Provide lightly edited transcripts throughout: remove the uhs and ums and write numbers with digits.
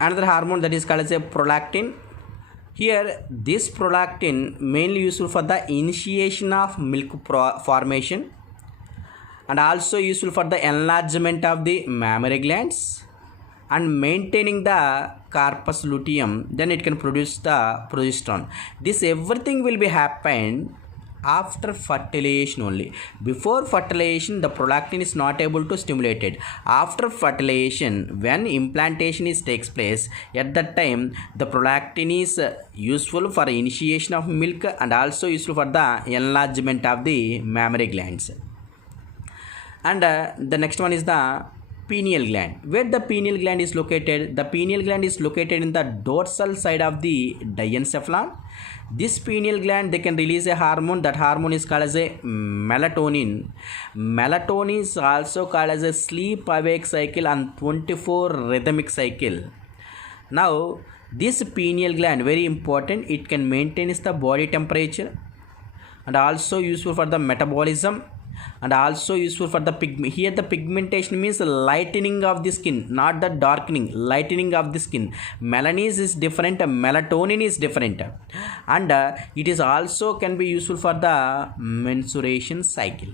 another hormone that is called as a prolactin. Here, this prolactin mainly useful for the initiation of milk formation and also useful for the enlargement of the mammary glands and maintaining the corpus luteum. Then it can produce the progesterone. This everything will be happen after fertilization only. Before fertilization, the prolactin is not able to stimulate it. After fertilization, when implantation is takes place, at that time the prolactin is useful for initiation of milk and also useful for the enlargement of the mammary glands. And the next one is the pineal gland. Where the pineal gland is located? The pineal gland is located in the dorsal side of the diencephalon. This pineal gland, they can release a hormone. That hormone is called as a melatonin. Melatonin is also called as a sleep awake cycle and 24 rhythmic cycle. Now this pineal gland, very important, it can maintain the body temperature and also useful for the metabolism and also useful for the pigment. Here the pigmentation means lightening of the skin, not the darkening, lightening of the skin. Melanin is different, melatonin is different, and it is also can be useful for the menstruation cycle.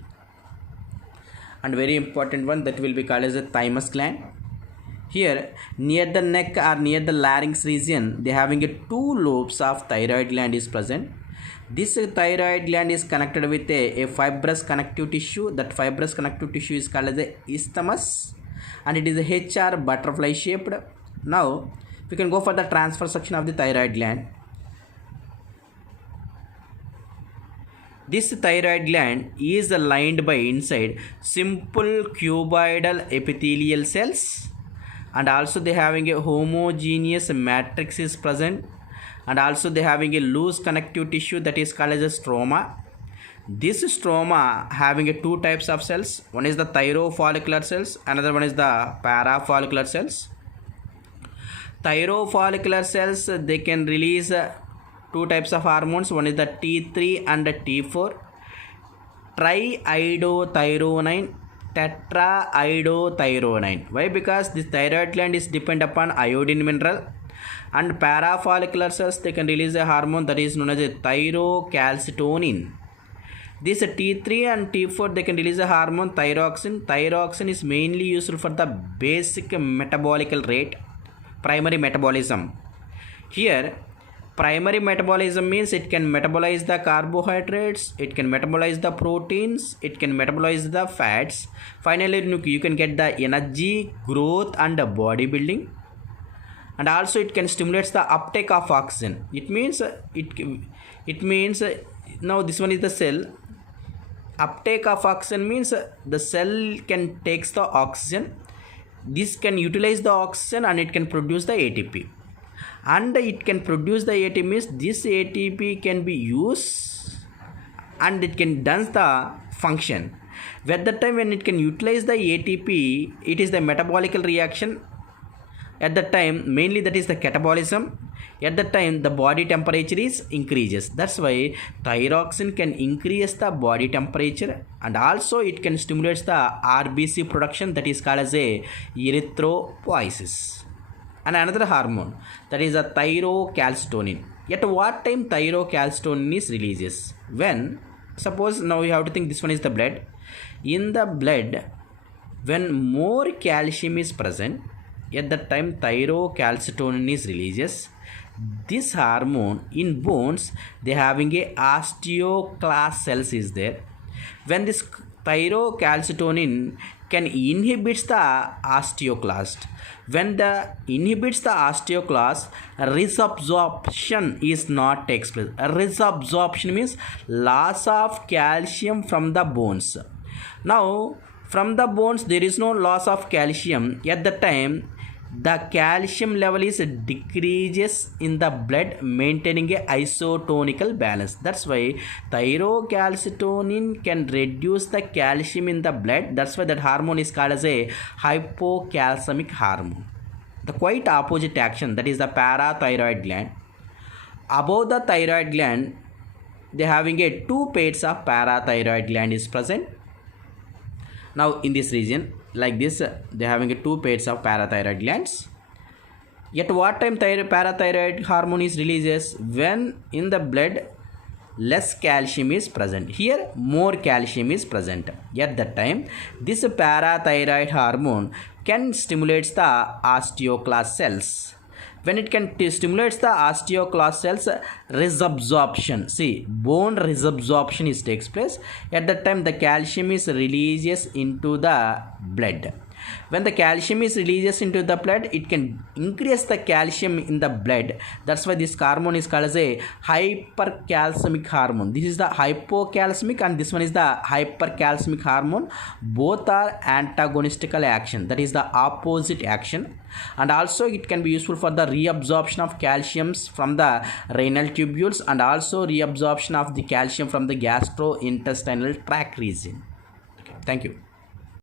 And very important one that will be called as a thymus gland. Here near the neck or near the larynx region, they having a two lobes of thyroid gland is present. This thyroid gland is connected with a fibrous connective tissue. That fibrous connective tissue is called as a isthmus and it is a HR butterfly shaped. Now we can go for the transfer section of the thyroid gland. This thyroid gland is lined by inside simple cuboidal epithelial cells and also they having a homogeneous matrix is present and also they having a loose connective tissue that is called as a stroma. This stroma having a two types of cells. One is the thyrofollicular cells, another one is the parafollicular cells. Thyrofollicular cells, they can release two types of hormones. One is the T3 and the T4. Triiodothyronine, tetraiodothyronine. Why? Because this thyroid gland is depend upon iodine mineral. And parafollicular cells, they can release a hormone that is known as a thyrocalcitonin. This T3 and T4, they can release a hormone thyroxine. Thyroxine is mainly useful for the basic metabolic rate, primary metabolism. Here primary metabolism means it can metabolize the carbohydrates, it can metabolize the proteins, it can metabolize the fats. Finally you can get the energy, growth and bodybuilding. And also it can stimulate the uptake of oxygen. It means now this one is the cell. Uptake of oxygen means the cell can takes the oxygen. This can utilize the oxygen and it can produce the ATP. And it can produce the ATP means this ATP can be used and it can done the function. At the time when it can utilize the ATP, it is the metabolic reaction. At that time mainly that is the catabolism. At that time the body temperature is increases. That's why thyroxine can increase the body temperature and also it can stimulate the RBC production that is called as a erythropoiesis. And another hormone that is a thyrocalcitonin. At what time thyrocalcitonin is releases? When suppose now you have to think this one is the blood. In the blood when more calcium is present, at that time thyrocalcitonin is releases. This hormone in bones, they having a osteoclast cells is there. When this thyrocalcitonin can inhibits the osteoclast. When the inhibits the osteoclast, resorption is not takes place. Resorption means loss of calcium from the bones. Now from the bones there is no loss of calcium. At the time the calcium level is decreases in the blood, maintaining a isotonical balance. That's why thyrocalcitonin can reduce the calcium in the blood. That's why that hormone is called as a hypocalcemic hormone. The quite opposite action, that is the parathyroid gland. Above the thyroid gland, they having a two pairs of parathyroid gland is present. Now in this region like this, they having a two pairs of parathyroid glands. At what time parathyroid hormone is releases? When in the blood less calcium is present. Here more calcium is present. At that time this parathyroid hormone can stimulate the osteoclast cells. When it can stimulate the osteoclast cells, resorption. See, bone resorption is takes place. At that time the calcium is releases into the blood. When the calcium is releases into the blood, it can increase the calcium in the blood. That's why this hormone is called as a hypercalcemic hormone. This is the hypocalcemic and this one is the hypercalcemic hormone. Both are antagonistical action, that is the opposite action. And also it can be useful for the reabsorption of calciums from the renal tubules and also reabsorption of the calcium from the gastrointestinal tract region. Okay, thank you.